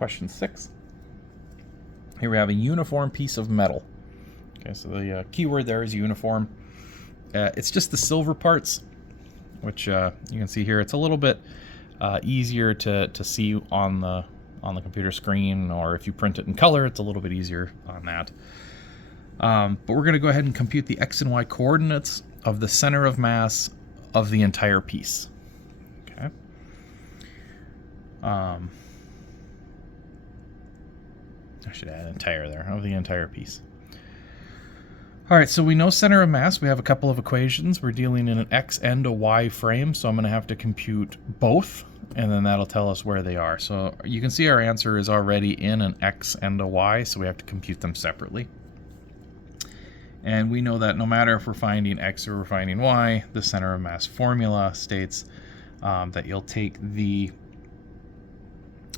question 6. Here we have a uniform piece of metal. Okay, so the keyword there is uniform. It's just the silver parts, which you can see here. It's a little bit easier to see on the computer screen, or if you print it in color, it's a little bit easier on that. But we're going to go ahead and compute the x and y coordinates of the center of mass of the entire piece. Okay. I should add entire there, of the entire piece. All right, so we know center of mass. We have a couple of equations. We're dealing in an x and a y frame, so I'm going to have to compute both, and then that'll tell us where they are. So you can see our answer is already in an x and a y, so we have to compute them separately. And we know that no matter if we're finding x or we're finding y, the center of mass formula states that you'll take the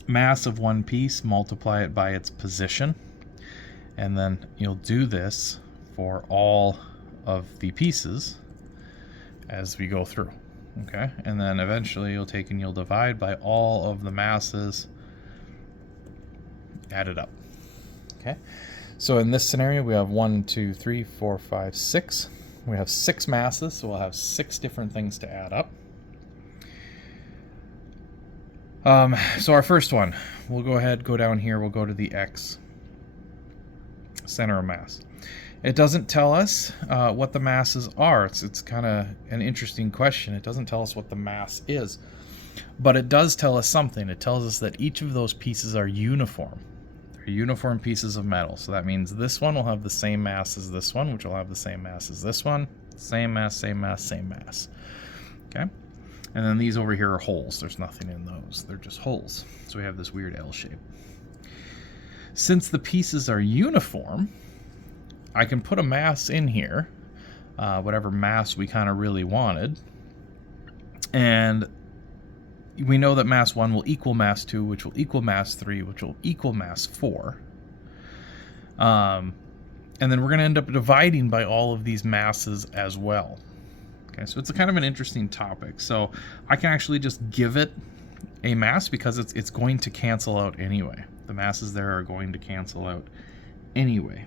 mass of one piece, multiply it by its position, and then you'll do this for all of the pieces as we go through. Okay, and then eventually you'll take and you'll divide by all of the masses added up. Okay, so in this scenario we have 1, 2, 3, 4, 5, 6. We have 6 masses, so we'll have 6 different things to add up. So our first one, we'll go ahead, go down here, we'll go to the x, center of mass. It doesn't tell us what the masses are. It's kind of an interesting question. It doesn't tell us what the mass is, but it does tell us something. It tells us that each of those pieces are uniform. They're uniform pieces of metal. So that means this one will have the same mass as this one, which will have the same mass as this one. Same mass, same mass, same mass. Okay? And then these over here are holes. There's nothing in those. They're just holes. So we have this weird L shape. Since the pieces are uniform, I can put a mass in here, whatever mass we kind of really wanted. And we know that mass 1 will equal mass 2, which will equal mass 3, which will equal mass 4. And then we're going to end up dividing by all of these masses as well. Okay, so it's a kind of an interesting topic. So I can actually just give it a mass because it's going to cancel out anyway. The masses there are going to cancel out anyway.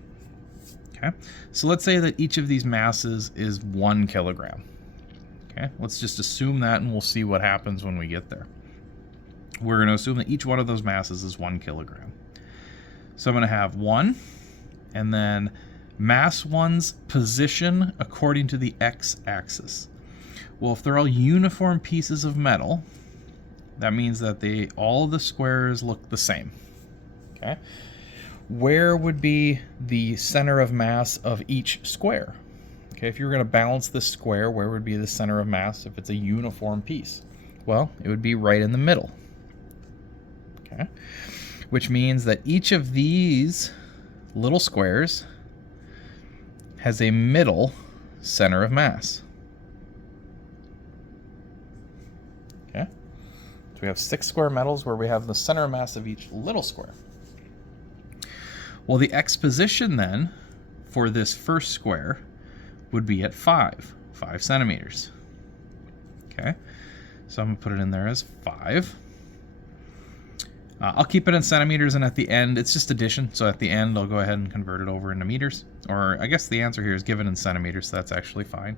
Okay, so let's say that each of these masses is 1 kilogram. Okay, let's just assume that, and we'll see what happens when we get there. We're going to assume that each one of those masses is 1 kilogram. So I'm going to have 1, and then mass 1's position according to the x-axis. Well, if they're all uniform pieces of metal, that means that all the squares look the same. Okay, where would be the center of mass of each square? Okay, if you were going to balance this square, where would be the center of mass if it's a uniform piece? Well, it would be right in the middle. Okay, which means that each of these little squares has a middle center of mass. Okay, so we have 6 square metals where we have the center of mass of each little square. Well, the x position then for this first square would be at 5 centimeters. Okay, so I'm going to put it in there as 5. I'll keep it in centimeters, and at the end, it's just addition, so at the end I'll go ahead and convert it over into meters. Or I guess the answer here is given in centimeters, so that's actually fine.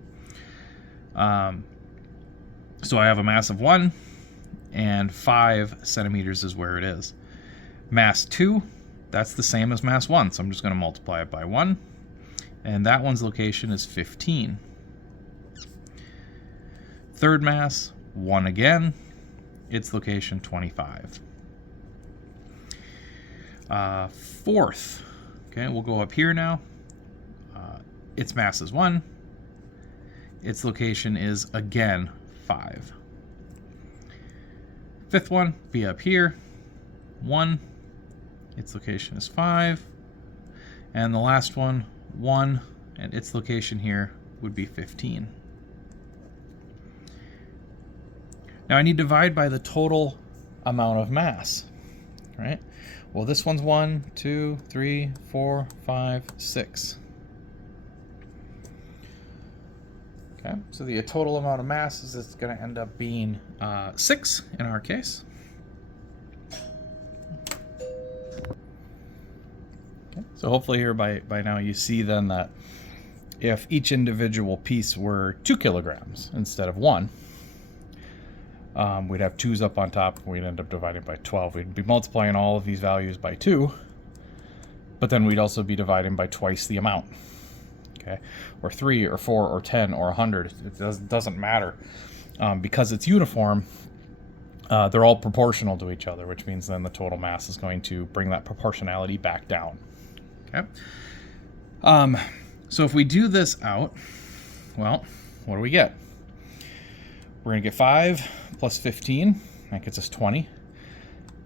So I have a mass of 1, and 5 centimeters is where it is. Mass 2, that's the same as mass 1, so I'm just going to multiply it by 1. And that one's location is 15. Third mass, 1 again. Its location, 25. Fourth, okay, we'll go up here now. Its mass is 1. Its location is, again, 5. Fifth one, be up here. 1. Its location is 5. And the last one, 1, and its location here would be 15. Now I need to divide by the total amount of mass, right? Well, this one's 1, 2, 3, 4, 5, 6. Okay, so the total amount of mass is it's going to end up being 6 in our case. So hopefully here by now you see then that if each individual piece were 2 kilograms instead of 1, we'd have 2's up on top, and we'd end up dividing by 12. We'd be multiplying all of these values by 2, but then we'd also be dividing by twice the amount. Okay, or 3 or 4 or 10 or 100, it doesn't matter. Because it's uniform, they're all proportional to each other, which means then the total mass is going to bring that proportionality back down. Okay. So if we do this out, well, what do we get? We're going to get 5 plus 15, that gets us 20,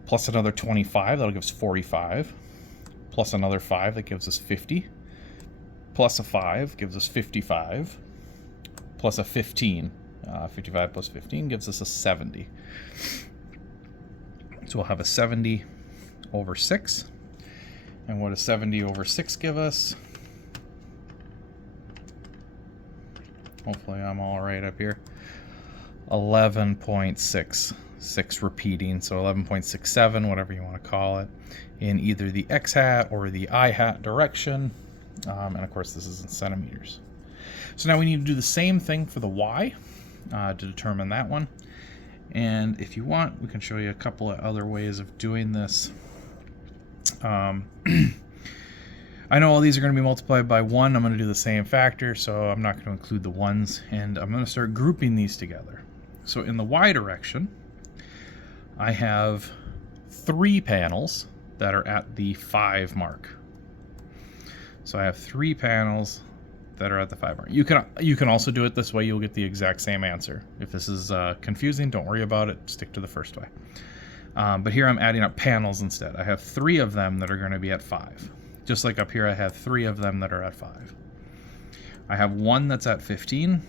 plus another 25, that'll give us 45, plus another 5, that gives us 50, plus a 5 gives us 55, plus a 15, 55 plus 15 gives us a 70. So we'll have a 70 over 6. And what does 70 over 6 give us? Hopefully I'm all right up here. 11.66 repeating, so 11.67, whatever you want to call it, in either the x hat or the I hat direction. And of course this is in centimeters. So now we need to do the same thing for the y to determine that one. And if you want, we can show you a couple of other ways of doing this. I know all these are going to be multiplied by 1. I'm going to do the same factor, so I'm not going to include the ones, and I'm going to start grouping these together. So in the y direction, I have 3 panels that are at the 5 mark. So I have 3 panels that are at the 5 mark. You can also do it this way. You'll get the exact same answer. If this is confusing, don't worry about it. Stick to the first way. But here I'm adding up panels instead. I have 3 of them that are going to be at 5. Just like up here, I have 3 of them that are at 5. I have 1 that's at 15,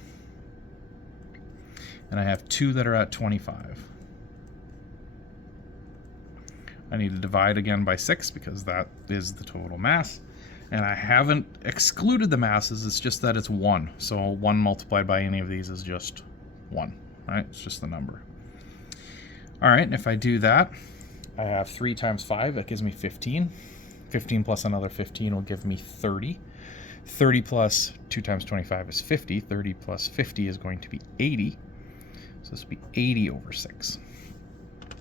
and I have 2 that are at 25. I need to divide again by 6 because that is the total mass. And I haven't excluded the masses, it's just that it's 1. So 1 multiplied by any of these is just 1, right? It's just the number. All right, and if I do that, I have 3 times 5, that gives me 15. 15 plus another 15 will give me 30. 30 plus 2 times 25 is 50. 30 plus 50 is going to be 80. So this will be 80 over 6.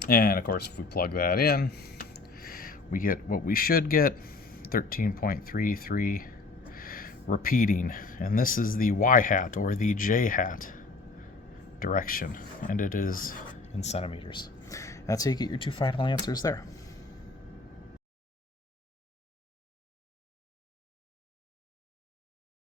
And of course, if we plug that in, we get what we should get, 13.33 repeating. And this is the y hat or the j hat direction, and it is in centimeters. That's how you get your 2 final answers there.